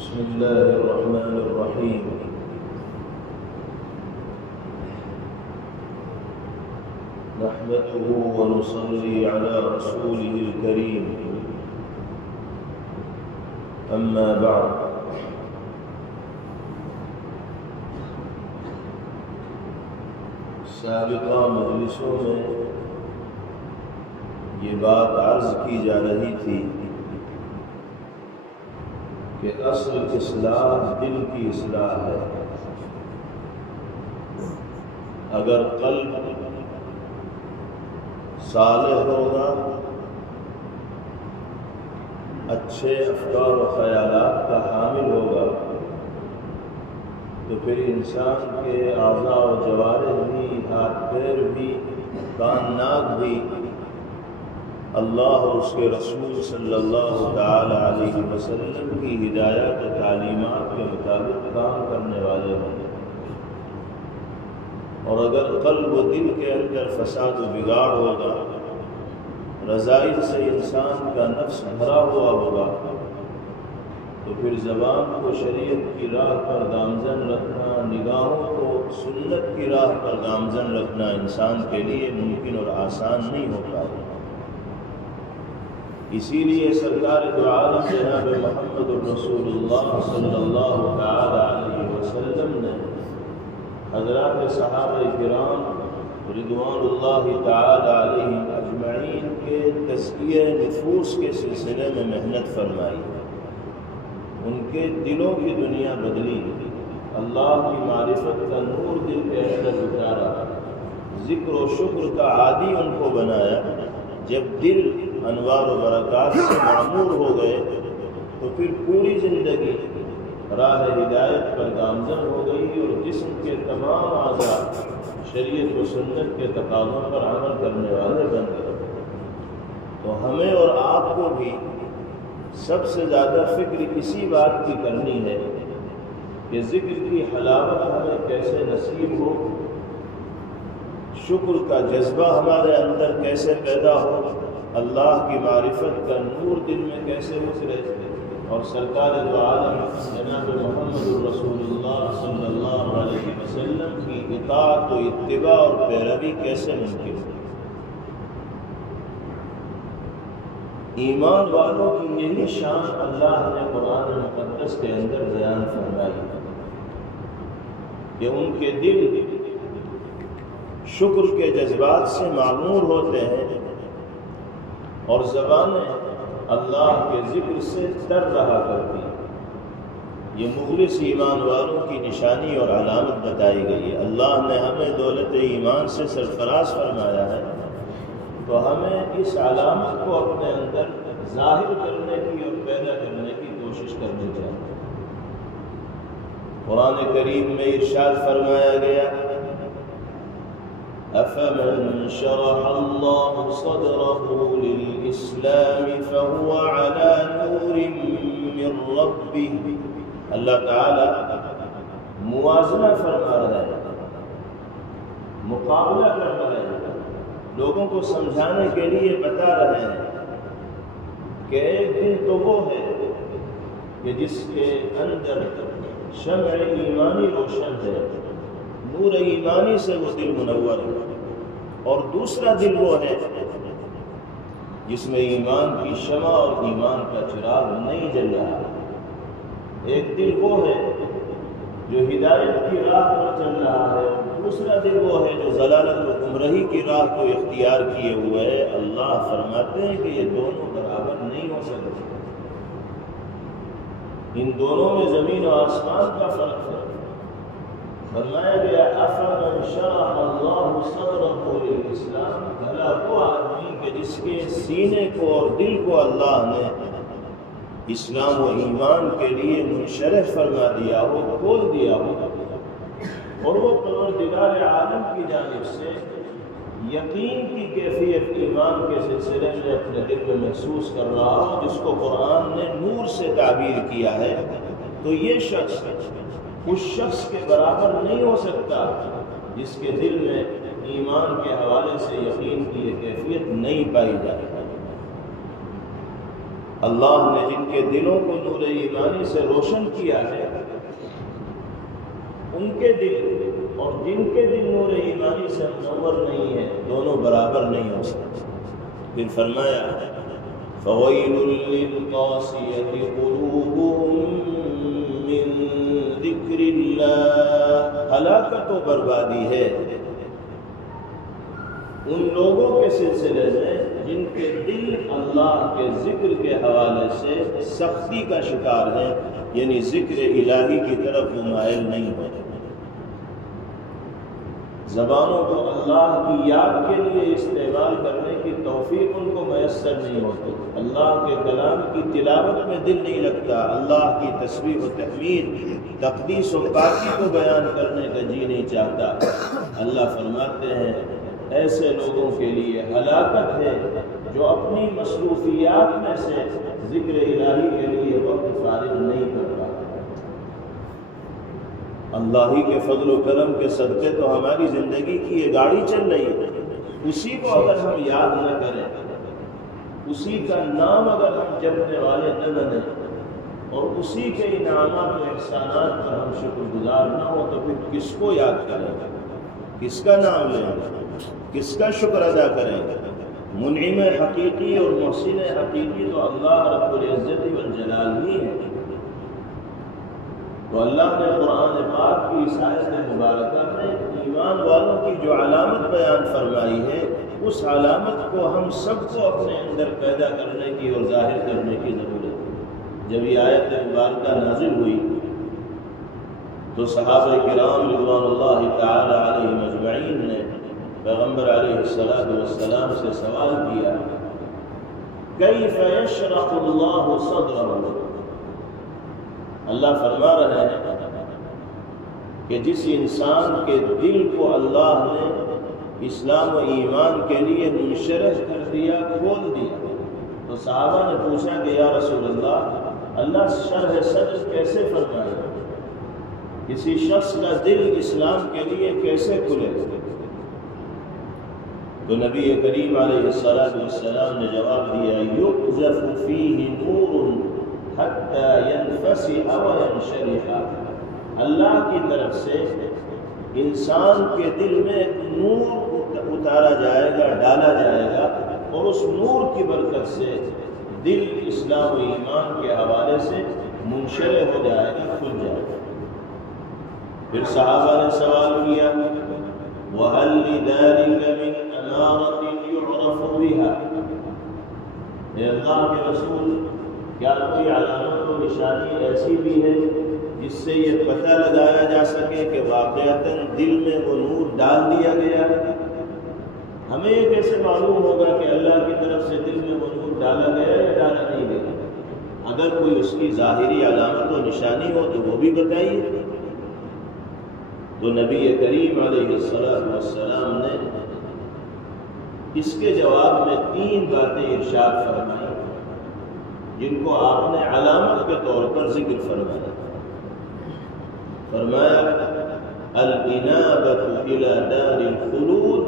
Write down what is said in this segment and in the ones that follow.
بسم الله الرحمن الرحيم. نحمده ونصلي على رسوله الكريم. أما بعد، سابقہ مجلسوں میں یہ بات عرض کی جا رہی تھی کہ اصل اصلاح دل کی اصلاح ہے. اگر قلب صالح ہوگا، اچھے افکار و خیالات کا حامل ہوگا، تو پھر انسان کے اعضاء و جوارح بھی، ہاتھ پیر بھی، کان ناک بھی اللہ اور اس کے رسول صلی اللہ تعالی علیہ وسلم کی ہدایت و تعلیمات کے مطابق کام کرنے والے ہیں. اور اگر قلب و دل کے اندر فساد و بگاڑ ہوگا، رذائل سے انسان کا نفس بھرا ہوا ہوگا، تو پھر زبان کو شریعت کی راہ پر گامزن رکھنا، نگاہوں کو سنت کی راہ پر گامزن رکھنا انسان کے لیے ممکن اور آسان نہیں ہو پائے. اسی لیے سرکار دو عالم جناب محمد الرسول اللہ صلی اللہ تعالی علیہ وسلم نے حضرات صحابہ کرام رضوان اللہ تعالی علیہم اجمعین کے تزکیہ نفوس کے سلسلے میں محنت فرمائی. ان کے دلوں کی دنیا بدلی، اللہ کی معرفت کا نور دل کے اندر اتارا، ذکر و شکر کا عادی ان کو بنایا. جب دل انوار و برکات سے معمور ہو گئے تو پھر پوری زندگی راہ ہدایت پر گامزن ہو گئی، اور جسم کے تمام اعضاء شریعت و سنت کے تقاضوں پر عمل کرنے والے بن گئے. تو ہمیں اور آپ کو بھی سب سے زیادہ فکر اسی بات کی کرنی ہے کہ ذکر کی حلاوت ہمیں کیسے نصیب ہو، شکر کا جذبہ ہمارے اندر کیسے پیدا ہو، اللہ کی معرفت کا نور دل میں کیسے اترے، اور سرکار دو عالم جناب محمد الرسول اللہ صلی اللہ علیہ وسلم کی اطاعت و اتباع اور پیروی کیسے ممکن ہو. ایمان والوں کی یہی شان اللہ نے قرآن مقدس کے اندر بیان فرمائی کہ ان کے دل شکر کے جذبات سے معمور ہوتے ہیں اور زبانیں اللہ کے ذکر سے تر رہا کرتی ہیں. یہ مخلص ایمان والوں کی نشانی اور علامت بتائی گئی ہے. اللہ نے ہمیں دولت ایمان سے سرفراز فرمایا ہے، تو ہمیں اس علامت کو اپنے اندر ظاہر کرنے کی اور پیدا کرنے کی کوشش کرنی چاہیے. قرآن کریم میں ارشاد فرمایا گیا: أَفَمَنْ شَرَحَ اللَّهُ صَدْرَهُ لِلْإِسْلَامِ فَهُوَ عَلَى نُورٍ مِّن رَّبِّهِ. اللہ تعالی موازنہ فرما رہے ہیں، مقابلہ کر رہے ہیں، لوگوں کو سمجھانے کے لیے بتا رہے ہیں کہ ایک دن تو وہ ہے کہ جس کے اندر شمع ایمانی روشن ہے، نور ایمانی سے وہ دل منور ہے، اور دوسرا دل وہ ہے جس میں ایمان کی شمع اور ایمان کا چراغ نہیں جل رہا. ایک دل وہ ہے جو ہدایت کی راہ پر چل رہا ہے، اور دوسرا دل وہ ہے جو ضلالت و گمراہی کی راہ کو اختیار کیے ہوئے ہے. اللہ فرماتے ہیں کہ یہ دونوں برابر نہیں ہو سکتے، ان دونوں میں زمین و آسمان کا فرق ہے. فرمایا گیا: أَفَمَنْ شَرَحَ اللَّهُ صَدْرَهُ لِلْإِسْلَامِ. بھلا وہ آدمی کہ جس کے سینے کو اور دل کو اللہ نے اسلام و ایمان کے لیے منشرح فرما دیا ہو، کھول دیا ہو، اور وہ پروردگار عالم کی جانب سے یقین کی کیفیت ایمان کے سلسلے میں اپنے دل میں محسوس کر رہا ہو، جس کو قرآن نے نور سے تعبیر کیا ہے، تو یہ شخص اس شخص کے برابر نہیں ہو سکتا جس کے دل میں ایمان کے حوالے سے یقین کی یہ کیفیت نہیں پائی جائے. اللہ نے جن کے دلوں کو نور ایمانی سے روشن کیا ہے، ان کے دل اور جن کے دل نور ایمانی سے منور نہیں ہے، دونوں برابر نہیں ہو سکتے۔ پھر فرمایا فَوَيْلٌ لِّلْقَاسِيَةِ قُلُوبُهُم مِّن ذِكْرِ اللَّهِ، ہلاکت و بربادی ہے ان لوگوں کے سلسلے میں جن کے دل اللہ کے ذکر کے حوالے سے سختی کا شکار ہے، یعنی ذکر الہی کی طرف وہ مائل نہیں ہوتے، زبانوں کو اللہ کی یاد کے لیے استعمال کرنے کی توفیق ان کو میسر نہیں ہوتی، اللہ کے کلام کی تلاوت میں دل نہیں لگتا، اللہ کی تسبیح و تحمید، تقدیس و پاکی کو بیان کرنے کا جی نہیں چاہتا۔ اللہ فرماتے ہیں ایسے لوگوں کے لیے ہلاکت ہے جو اپنی مصروفیات میں سے ذکر الہی کے لیے وقت فارغ نہیں کرتا۔ اللہ ہی کے فضل و کرم کے صدقے تو ہماری زندگی کی یہ گاڑی چل رہی ہے، اسی کو اگر ہم یاد نہ کریں، اسی کا نام اگر ہم جپنے والے نہ بنیں اور اسی کے انعامات و احسانات پر ہم شکر گزار نہ ہو تو پھر کس کو یاد کریں گے، کس کا نام لیں گے، کس کا شکر ادا کریں گے؟ منعم حقیقی اور محسن حقیقی تو اللہ رب العزت والجلال ہی ہے۔ تو اللہ نے قرآن پاک کی اس آیت مبارکہ میں ایمان والوں کی جو علامت بیان فرمائی ہے، اس علامت کو ہم سب کو اپنے اندر پیدا کرنے کی اور ظاہر کرنے کی ضرورت ہے۔ جب یہ آیت مبارکہ نازل ہوئی تو صحابہ کرام رضوان اللہ تعالی علیہم اجمعین نے پیغمبر علیہ السلام سے سوال کیا کیف یشرح اللہ صدرہ، اللہ فرما رہے ہیں کہ جس انسان کے دل کو اللہ نے اسلام و ایمان کے لیے منشرح کر دیا، کھول دیا، تو صحابہ نے پوچھا کہ یا رسول اللہ شرح صدر کیسے فرمائے، کسی شخص کا دل اسلام کے لیے کیسے کھلے؟ تو نبی کریم علیہ السلام نے جواب دیا یقذف فیہ نور حتی ینفسح وینشرح، اللہ کی طرف سے انسان کے دل میں ایک نور اتارا جائے گا، ڈالا جائے گا، اور اس نور کی برکت سے دل اسلام و ایمان کے حوالے سے منشرح ہو جائے گا، کھل جائے گا۔ پھر صحابہ نے سوال کیا وَهَلْ لِذَلِكَ مِنْ أَمَارَةٍ يُعْرَفُ بِهَا، اے اللہ کے رسول کیا کوئی علامت و نشانی ایسی بھی ہے جس سے یہ پتہ لگایا جا سکے کہ واقعتاً دل میں وہ نور ڈال دیا گیا ہے؟ ہمیں یہ کیسے معلوم ہوگا کہ اللہ کی طرف سے دل میں وہ نور ڈالا گیا یا ڈالا نہیں گیا؟ اگر کوئی اس کی ظاہری علامت و نشانی ہو تو وہ بھی بتائیے۔ تو نبی کریم علیہ السلام نے اس کے جواب میں 3 باتیں ارشاد فرمائی جن کو آپ نے علامت کے طور پر ذکر فرمایا۔ فرمایا الانابۃ الی دار الخلود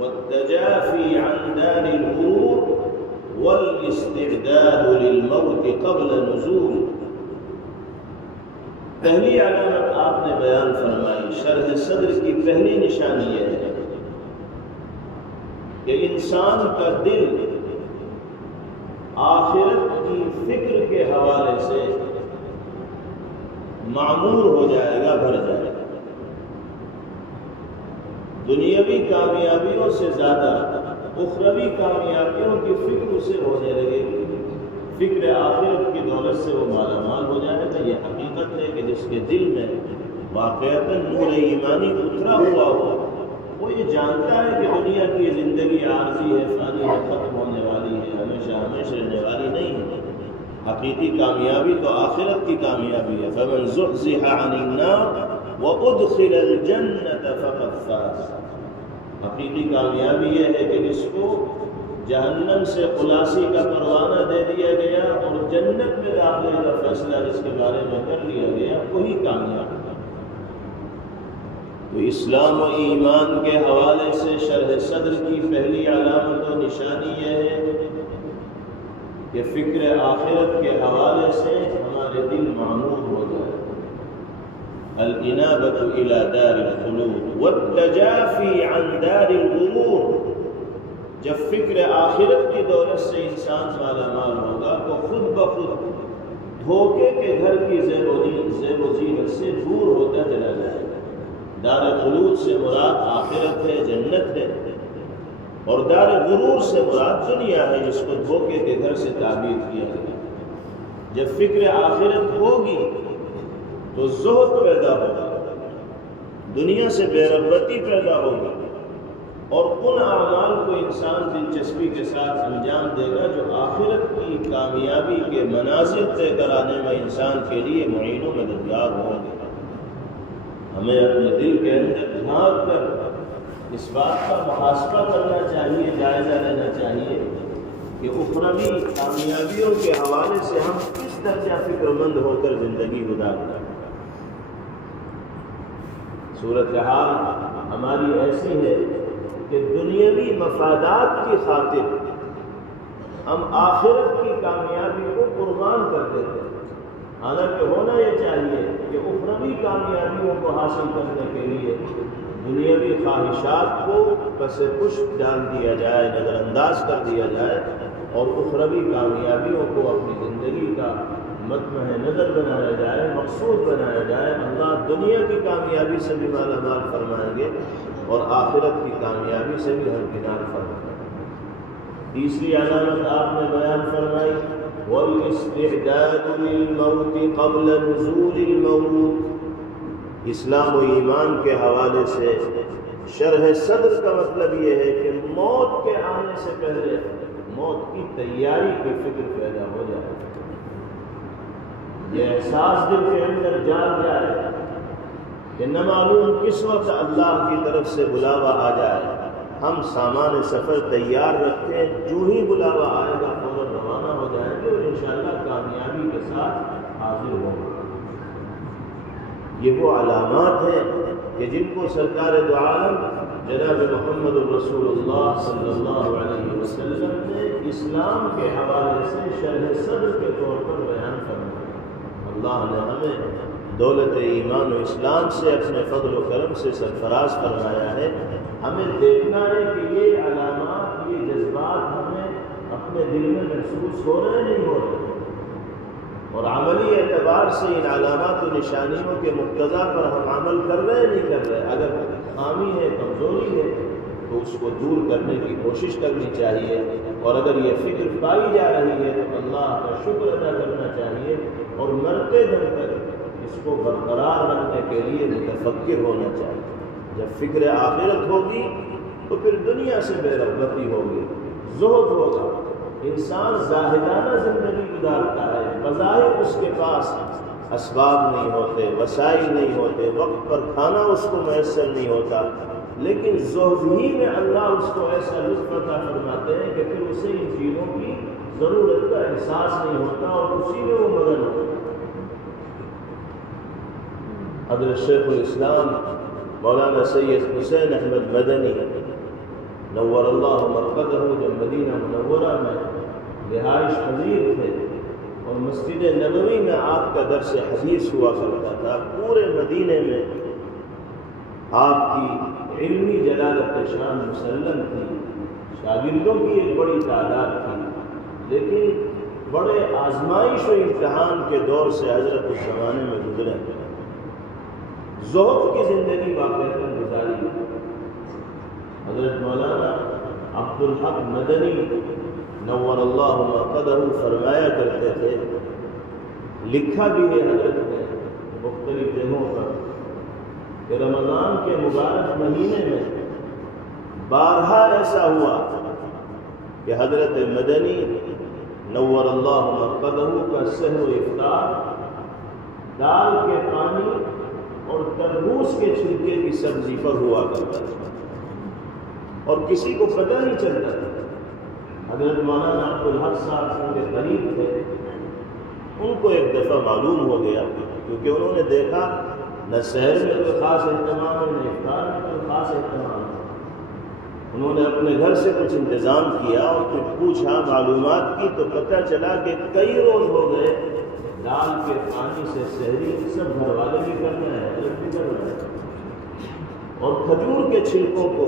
والتجافی عن دار الغرور والاستعداد للموت قبل نزول۔ پہلی علامت آپ نے بیان فرمائی، شرح صدر کی پہلی نشانی یہ ہے کہ انسان کا دل آخرت کی فکر کے حوالے سے معمور ہو جائے گا، بھر جائے گا۔ دنیاوی کامیابیوں سے زیادہ اخروی کامیابیوں کی فکر اسے ہونے لگے گی، فکر آخرت کی دولت سے وہ مالا مال ہو جائے گا۔ یہ حقیقت ہے کہ جس کے دل میں واقعتاً نور ایمانی اترا ہوا ہو، وہ یہ جانتا ہے کہ دنیا کی زندگی عارضی ہے، فانی ہے، ختم ہونے والی ہے، ہمیشہ ہمیشہ رہنے والی نہیں ہے۔ حقیقی کامیابی تو آخرت کی کامیابی ہے۔ فمن زحزح عن النار وادخل الجنة فقد فاز۔ حقیقی کامیابی یہ ہے کہ جس کو جہنم سے خلاصی کا پروانہ دے دیا گیا اور جنت میں داخلے کا فیصلہ جس کے بارے میں کر لیا گیا، وہی کامیاب ہے۔ تو اسلام و ایمان کے حوالے سے شرح صدر کی پہلی علامت و نشانی یہ ہے کہ فکر آخرت کے حوالے سے ہمارے دل معمور ہو جائے. الانابۃ الی دار الخلود والتجافی عن دار الغرور. جب فکر آخرت کی دولت سے انسان مالا مال ہوگا تو خود بخود دھوکے کے گھر کی زیب و زینت سے دور ہوتا چلا جائے گا. دار خلود سے مراد آخرت ہے، جنت ہے، اور دار غرور سے مراد دنیا ہے جس کو دھوکے کے گھر سے تعبیر کیا گیا. جب فکر آخرت ہوگی تو زہد پیدا ہوگا، دنیا سے بے رغبتی پیدا ہوگی، اور ان اعمال کو انسان دلچسپی کے ساتھ انجام دے گا جو آخرت کی کامیابی کے منازل طے کرانے میں انسان کے لیے معین و مددگار ہوں گے. ہمیں اپنے دل کے اندر جھانک کر اس بات کا محاسبہ کرنا چاہیے، جائزہ لینا چاہیے کہ اخروی کامیابیوں کے حوالے سے ہم کس درجہ فکر مند ہو کر زندگی گزاریں. صورتحال ہماری ایسی ہے کہ دنیاوی مفادات کی خاطر ہم آخرت کی کامیابی کو قربان کر دیتے ہیں. حالانکہ ہونا یہ چاہیے کہ اخروی کامیابیوں کو حاصل کرنے کے لیے دنیاوی خواہشات کو پس پشت ڈال دیا جائے، نظر انداز کر دیا جائے، اور اخروی کامیابیوں کو اپنی زندگی کا مطمع نظر بنایا جائے، مقصود بنایا جائے. اللہ دنیا کی کامیابی سے بھی مالا مال فرمائیں گے اور آخرت کی کامیابی سے بھی ہمکنار فرمائیں گے. تیسری علامت آپ نے بیان فرمائی وَالْإِسْتِعْدَادُ لِلْمَوْتِ قَبْلَ نُزُولِ الْمَوْتِ. اسلام و ایمان کے حوالے سے شرح صدر کا مطلب یہ ہے کہ موت کے آنے سے پہلے موت کی تیاری کی فکر پیدا ہو جائے، یہ احساس دل کے اندر جاگ جائے کہ نہ معلوم کس وقت اللہ کی طرف سے بلاوا آ جائے. ہم سامان سفر تیار رکھتے ہیں، جو ہی بلاوا آئے گا فوراً روانہ ہو جائیں گے اور انشاءاللہ کامیابی کے ساتھ حاضر ہوں گے. یہ وہ علامات ہیں کہ جن کو سرکار دو عالم جناب محمد الرسول اللہ صلی اللہ علیہ وسلم نے اسلام کے حوالے سے شرح صدر کے طور پر بیان فرمایا. اللہ نے ہمیں دولت ایمان و اسلام سے اپنے فضل و کرم سے سرفراز فرمایا ہے. ہمیں دیکھنا ہے کہ یہ علامات، یہ جذبات ہمیں اپنے دل میں محسوس ہو رہے نہیں ہو رہے، اور عملی اعتبار سے ان علامات و نشانیوں کے مقتضا پر ہم عمل کر رہے نہیں کر رہے. اگر خامی ہے، کمزوری ہے تو اس کو دور کرنے کی کوشش کرنی چاہیے، اور اگر یہ فکر پائی جا رہی ہے تو اللہ کا شکر ادا کرنا چاہیے اور مرتے دم تک اس کو برقرار رکھنے کے لیے متفکر ہونا چاہیے. جب فکر آخرت ہوگی تو پھر دنیا سے بے رغبتی ہوگی، زہد ہوگا. انسان زاہدانہ زندگی گزارتا ہے، بظاہر اس کے پاس اسباب نہیں ہوتے، وسائل نہیں ہوتے، وقت پر کھانا اس کو میسر نہیں ہوتا، لیکن زہد ہی میں اللہ اس کو ایسا لطف عطا فرماتے ہیں کہ پھر اسے ان چیزوں کی ضرورت کا احساس نہیں ہوتا اور اسی میں وہ مگن ہوتا ہے. حضرت شیخ الاسلام مولانا سید حسین احمد مدنی نور اللہ مرقدہ جب مدینہ منورہ میں رہائش پذیر تھے اور مسجد نبوی میں آپ کا درس حدیث ہوا کرتا تھا، پورے مدینے میں آپ کی علمی جلالت شان مسلم تھی، شاگردوں کی ایک بڑی تعداد تھی، لیکن بڑے آزمائش و امتحان کے دور سے حضرت اس زمانے میں گزرے. زہد کی زندگی واقع گزاری. حضرت مولانا عبدالحق مدنی نور اللہ مرقدہ فرمایا کرتے تھے، لکھا بھی ہے حضرت نے مختلف جگہوں پر، کہ رمضان کے مبارک مہینے میں بارہا ایسا ہوا کہ حضرت مدنی نور اللہ مرقدہ کا سحر و افطار دال کے پانی اور تربوز کے چھلکے کی سبزی پر ہوا کرتا تھا اور کسی کو پتہ نہیں چلتا تھا. حضرت مولانا عبدالحق صاحب کے قریب تھے، ان کو ایک دفعہ معلوم ہو گیا، کیونکہ انہوں نے دیکھا نہ سحر میں کوئی خاص اہتمام ہے، نہ افطار میں کوئی خاص اہتمام ہے. انہوں نے اپنے گھر سے کچھ انتظام کیا اور پھر پوچھا، معلومات کی، تو پتہ چلا کہ کئی روز ہو گئے دال کے پانی سے سحری سب گھر والے بھی کر رہے ہیں، حضرت بھی کر رہے ہیں، اور کھجور کے چھلکوں کو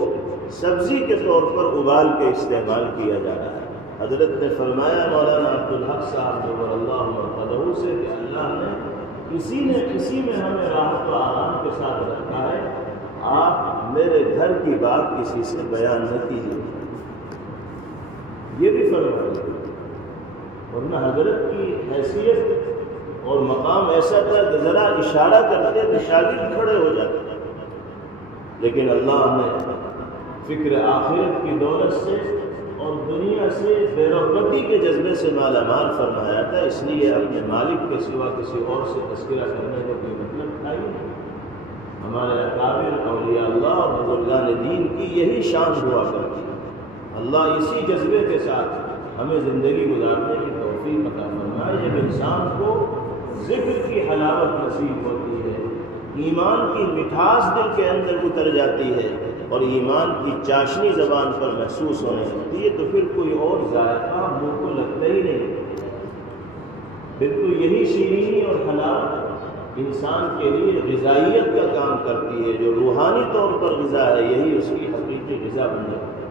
سبزی کے طور پر ابال کے استعمال کیا جا رہا ہے۔ حضرت نے فرمایا مولانا عبدالحق صاحب جبر اللہ مرقدہ سے کہ اللہ نے کسی میں ہمیں راحت و آرام کے ساتھ رکھا ہے، آپ میرے گھر کی بات کسی سے بیان نہ کیجیے، یہ بھی فرمایا۔ ورنہ حضرت کی حیثیت اور مقام ایسا تھا کہ ذرا اشارہ کرتے تو شاگرد کھڑے ہو جاتے، لیکن اللہ نے فکر آخرت کی دولت سے اور دنیا سے بے رغبتی کے جذبے سے مالا مال فرمایا تھا، اس لیے اپنے مالک کے سوا کسی اور سے تذکرہ کرنے کا کوئی مطلب تھا ہی نہیں۔ ہمارے اکابر اولیاء اللہ اور بزرگان دین کی یہی شان ہوا کرتی ہے۔ اللہ اسی جذبے کے ساتھ ہمیں زندگی گزارنے کی توفیق عطا فرمائے۔ جب انسان کو ذکر کی حلاوت نصیب ہوتی ہے، ایمان کی مٹھاس دل کے اندر اتر جاتی ہے اور ایمان کی چاشنی زبان پر محسوس ہونے لگتی ہے، تو پھر کوئی اور ذائقہ منہ کو لگتا ہی نہیں۔ پھر تو یہی شیرینی اور حلاوت انسان کے لیے غذائیت کا کام کرتی ہے، جو روحانی طور پر غذا ہے یہی اس کی حقیقی غذا بن جاتی ہے۔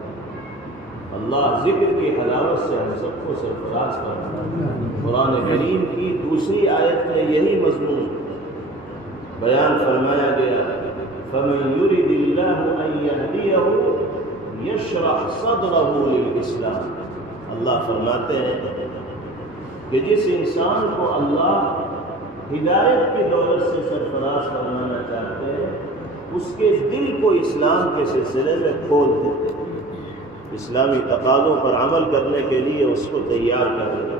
اللہ ذکر کی حلاوت سے ہم سب کو سرفراز کرتا ہے۔ قرآن کریم کی دوسری آیت میں یہی مضمون بیان فرمایا گیا، فَمَن يُرِدِ اللَّهُ أَن يَهْدِيَهُ يَشْرَحْ صَدْرَهُ لِلْإِسْلَامِ۔ اللہ فرماتے ہیں کہ جس انسان کو اللہ ہدایت کی دولت سے سرفراز فرمانا چاہتے ہیں، اس کے دل کو اسلام کے سلسلے میں کھول دیتے ہیں، اسلامی تقاضوں پر عمل کرنے کے لیے اس کو تیار کر دیتے ہیں۔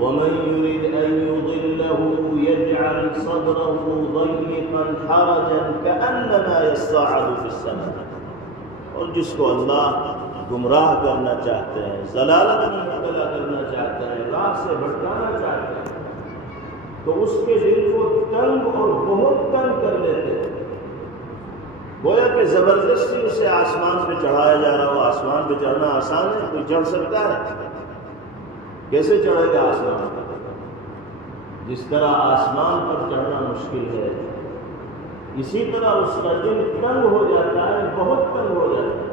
وَمَن يُرِدْ أَن يُضِلَّهُ يَجْعَلْ صَدْرَهُ ضَيِّقًا حَرَجًا كَأَنَّمَا يَصَّعَّدُ فِي السَّمَاءِ، اور جس کو اللہ گمراہ کرنا چاہتے ہیں، ضلالت میں مبتلا کرنا چاہتے ہیں، راہ سے بھٹکانا چاہتے ہیں، تو اس کے دل کو تنگ اور بہت تنگ کر دیتے ہیں، گویا کہ زبردستی اسے آسمان پہ چڑھایا جا رہا ہو۔ آسمان پہ چڑھنا آسان ہے، کوئی چڑھ سکتا ہے؟ کیسے چڑھے گا آسمان پر؟ جس طرح آسمان پر چڑھنا مشکل ہے، اسی طرح اس کا دل تنگ ہو جاتا ہے، بہت تنگ ہو جاتا ہے۔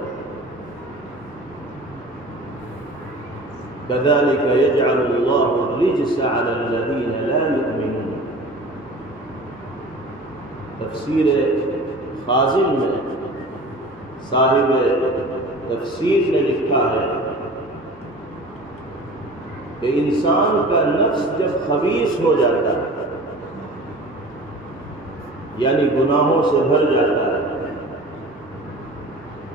كَذَلِكَ يَجْعَلُ اللَّهُ الرِّجْسَ عَلَى الَّذِينَ لَا يُؤْمِنُونَ۔ تفسیر خازن میں صاحب تفسیر نے لکھا ہے کہ انسان کا نفس جب خبیث ہو جاتا ہے، یعنی گناہوں سے بھر جاتا ہے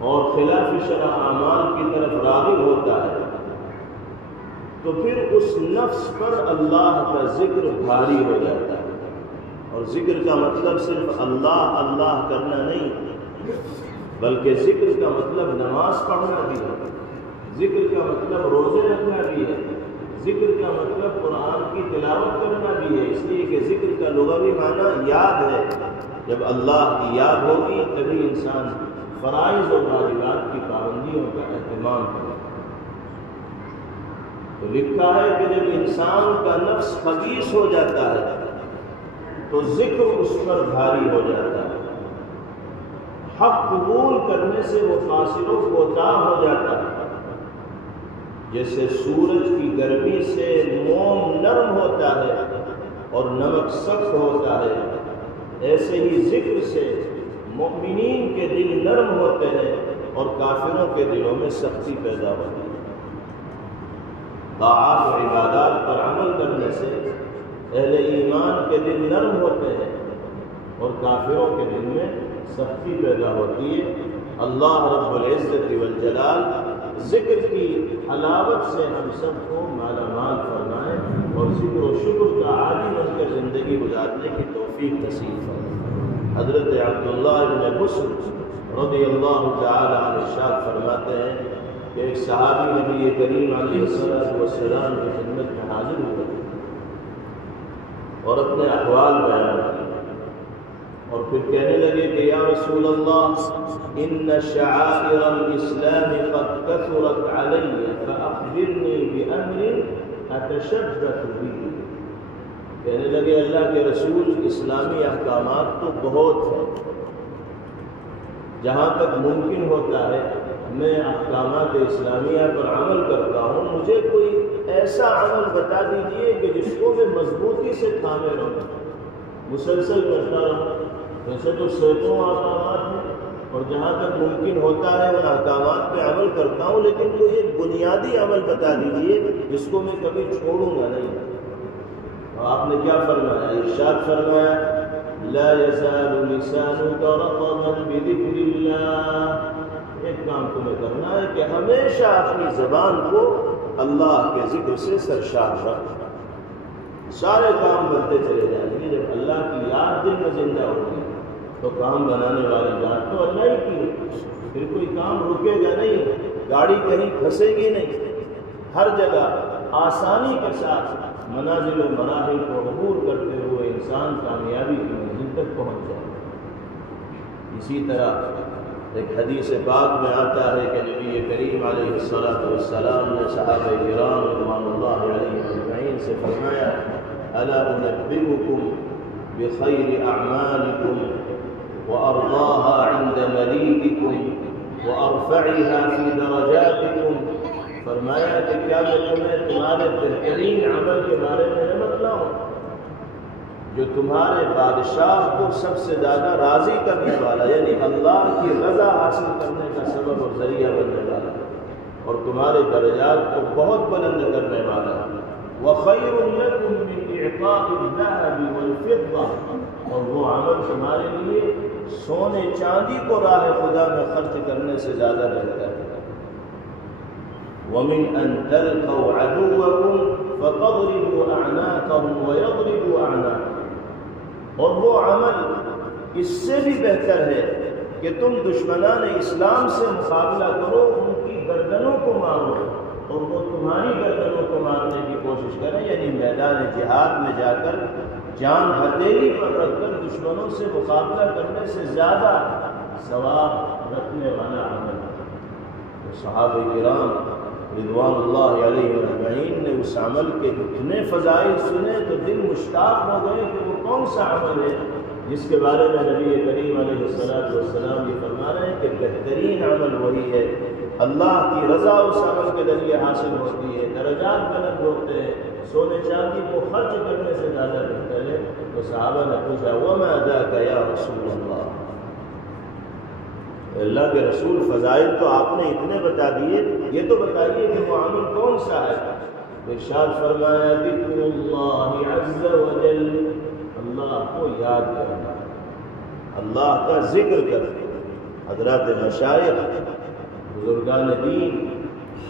اور خلاف شرع اعمال کی طرف راغب ہوتا ہے، تو پھر اس نفس پر اللہ کا ذکر بھاری ہو جاتا ہے۔ اور ذکر کا مطلب صرف اللہ اللہ کرنا نہیں، بلکہ ذکر کا مطلب نماز پڑھنا بھی ہے، ذکر کا مطلب روزے رکھنا بھی ہے، ذکر کا مطلب قرآن کی تلاوت کرنا بھی ہے، اس لیے کہ ذکر کا لغوی معنی یاد ہے۔ جب اللہ کی یاد ہوگی تبھی انسان فرائض اور واجبات کی پابندیوں کا اہتمام کرے۔ تو لکھا ہے کہ جب انسان کا نفس خبیث ہو جاتا ہے تو ذکر اس پر بھاری ہو جاتا ہے، حق قبول کرنے سے وہ قاصر و کوتاہ ہو جاتا ہے۔ جیسے سورج کی گرمی سے موم نرم ہوتا ہے اور نمک سخت ہوتا ہے، ایسے ہی ذکر سے مومنین کے دل نرم ہوتے ہیں اور کافروں کے دلوں میں سختی پیدا ہوتی ہے۔ طاعات و عبادات پر عمل کرنے سے اہل ایمان کے دل نرم ہوتے ہیں اور کافروں کے دل میں سختی پیدا ہوتی ہے۔ اللہ رب العزت والجلال ذکر کی حلاوت سے ہم سب کو مالا مال فرمائے اور ذکر و شکر کا عالی بن کر زندگی گزارنے کی توفیق نصیب فرمائے۔ حضرت عبداللہ بن بسر رضی اللہ تعالی عنہ ارشاد فرماتے ہیں کہ ایک صحابی نبی کریم علیہ السلام کی خدمت میں حاضر ہوئے اور اپنے احوال بیان کیے اور پھر کہنے لگے کہ یا رسول اللہ ان شعائر الاسلام قد كثرت علی فاخبرنی بامر اتشبث به. کہنے لگے اللہ کے رسول اسلامی احکامات تو بہت ہیں، جہاں تک ممکن ہوتا ہے میں احکامات اسلامیہ پر عمل کرتا ہوں، مجھے کوئی ایسا عمل بتا دیجئے کہ جس کو میں مضبوطی سے تھامے رہوں، مسلسل کرتا رہوں. ویسے تو سینکڑوں احکامات ہیں اور جہاں تک ممکن ہوتا ہے ان احکامات پہ عمل کرتا ہوں، لیکن کوئی ایک بنیادی عمل بتا دیجئے جس کو میں کبھی چھوڑوں گا نہیں. اور آپ نے کیا فرمایا؟ ارشاد فرمایا لا يزال لسانك رطبا بذكر اللہ. ایک کام تمہیں کرنا ہے کہ ہمیشہ اپنی زبان کو اللہ کے ذکر سے سرشار رکھ. سارے کام بنتے چلے جائیں گے. جب اللہ کی یاد دل میں زندہ ہوگی تو کام بنانے والی ذات تو اللہ ہی کی ہے، پھر کوئی کام رکے گا نہیں، گاڑی کہیں پھنسے گی نہیں. ہر جگہ آسانی کے ساتھ منازل و مراحل کو عبور کرتے ہوئے انسان کامیابی کی منزل تک پہنچ جائے. اسی طرح ایک حدیث پاک میں آتا ہے کہ نبی کریم علیہ الصلوۃ والسلام نے صحابہ کرام رضوان اللہ علیہم اجمعین سے فرمایا الا انبئکم بخیر اعمالکم وارضاها عند ملیککم وارفعها فی درجاتکم. فرمایا کہ کیا میں تمہیں تمہارے بہترین عمل کے بارے میں نہ بتلاؤں جو تمہارے بادشاہ کو سب سے زیادہ راضی کرنے والا، یعنی اللہ کی رضا حاصل کرنے کا سبب اور ذریعہ بننے والا، اور تمہارے درجات کو بہت بلند کرنے والا. وَخَيْرٌ لَكُمْ مِنْ إِعْطَاءِ الذَّهَبِ وَالْفِضَّةِ، اور وہ عمل تمہارے لیے سونے چاندی کو راہ خدا میں خرچ کرنے سے زیادہ بہتر ہے. وَمِنْ أَنْ تَلْقَوْا عَدُوَّكُمْ فَتَضْرِبُوا أَعْنَاقَهُمْ وَيَضْرِبُوا أَعْنَاقَكُمْ، اور وہ عمل اس سے بھی بہتر ہے کہ تم دشمنان اسلام سے مقابلہ کرو، ان کی گردنوں کو مارو اور وہ تمہاری گردنوں کو مارنے کی کوشش کریں، یعنی میدان جہاد میں جا کر جان ہتھیلی پر رکھ کر دشمنوں سے مقابلہ کرنے سے زیادہ ثواب رکھنے والا عمل. صحابہ کرام رضوان اللہ علیہ اجمعین نے اس عمل کے اتنے فضائل سنے تو دل مشتاق ہو گئے کہ وہ کون سا عمل ہے جس کے بارے میں نبی کریم علیہ السلام یہ فرما رہے ہیں کہ بہترین عمل وہی ہے. اللہ کی رضا اس عمل کے ذریعے حاصل ہوتی ہے، درجات بلند ہوتے ہیں، سونے چاندی کو خرچ کرنے سے زیادہ بہتر ہے. تو صحابہ نے پوچھا وما ذاک یا رسول اللہ، اللہ کے رسول فضائل تو آپ نے اتنے بتا دیے، یہ تو بتائیے کہ وہ عمل کون سا ہے. ارشاد فرمایا ذکر اللہ عز وجل، اللہ کو یاد کرنا، اللہ کا ذکر کرنا. حضرات مشائخ، بزرگان دین،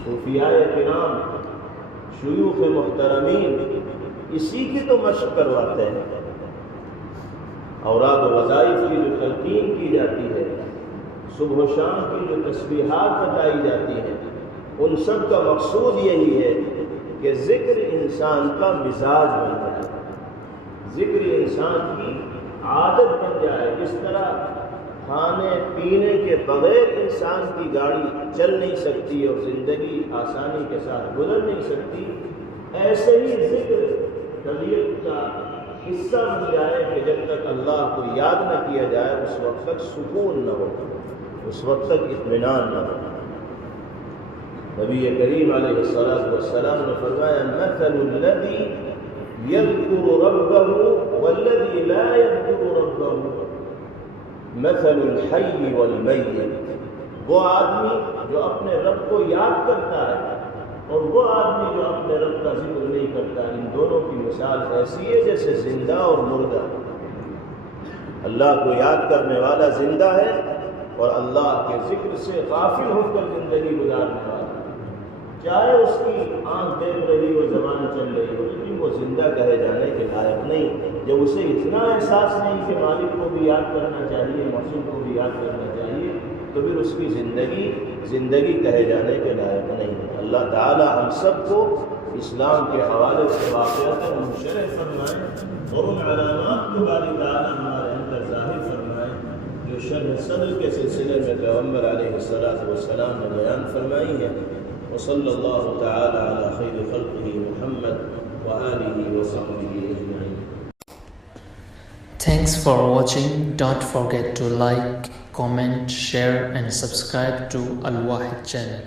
صوفیاء کرام، شیوخ محترمین اسی کی تو مشق کرواتے ہیں. اوراد و وظائف کی جو تلقین کی جاتی ہے، صبح و شام کی جو تسبیحات بتائی جاتی ہیں، ان سب کا مقصود یہی ہے کہ ذکر انسان کا مزاج بن جائے، ذکر انسان کی عادت بن جائے. جس طرح کھانے پینے کے بغیر انسان کی گاڑی چل نہیں سکتی اور زندگی آسانی کے ساتھ گزر نہیں سکتی، ایسے ہی ذکر طبیعت کا حصہ بن جائے کہ جب تک اللہ کو یاد نہ کیا جائے اس وقت تک سکون نہ ہو، اس وقت تک اطمینان نہ ہو. نبی کریم علیہ السلام نے فرمایا مثل الذی یذکر ربہ والذی لا یذکر ربہ مثل الحی والمیت. وہ آدمی جو اپنے رب کو یاد کرتا ہے اور وہ آدمی جو اپنے رب کا ذکر نہیں کرتا، ان دونوں کی مثال ایسی ہے جیسے زندہ اور مردہ. اللہ کو یاد کرنے والا زندہ ہے اور اللہ کے ذکر سے غافل ہو کر زندگی گزارنے والا، چاہے اس کی آنکھ دیکھ رہی ہو، زبان چل رہی ہو، لیکن وہ زندہ کہے جانے کے لائق نہیں. جب اسے اتنا احساس نہیں کہ مالک کو بھی یاد کرنا چاہیے، محسن کو بھی یاد کرنا چاہیے، تو پھر اس کی زندگی کہے جانے کے لائق نہیں. اللہ تعالی ہم سب کو اسلام کے حوالے سے واقعات منشرح فرمائے اور ان علامات کو باری تعالی ہمارے اندر ظاہر فرمائیں جو شرح صدر کے سلسلے میں پیغمبر علیہ السلام نے بیان فرمائی ہے. وصلی اللہ تعالی علی خیر خلقہ محمد وآلہ وصحبہ اجمعین. Thanks for watching. Don't forget to like, comment, share and subscribe to Al Wahid channel.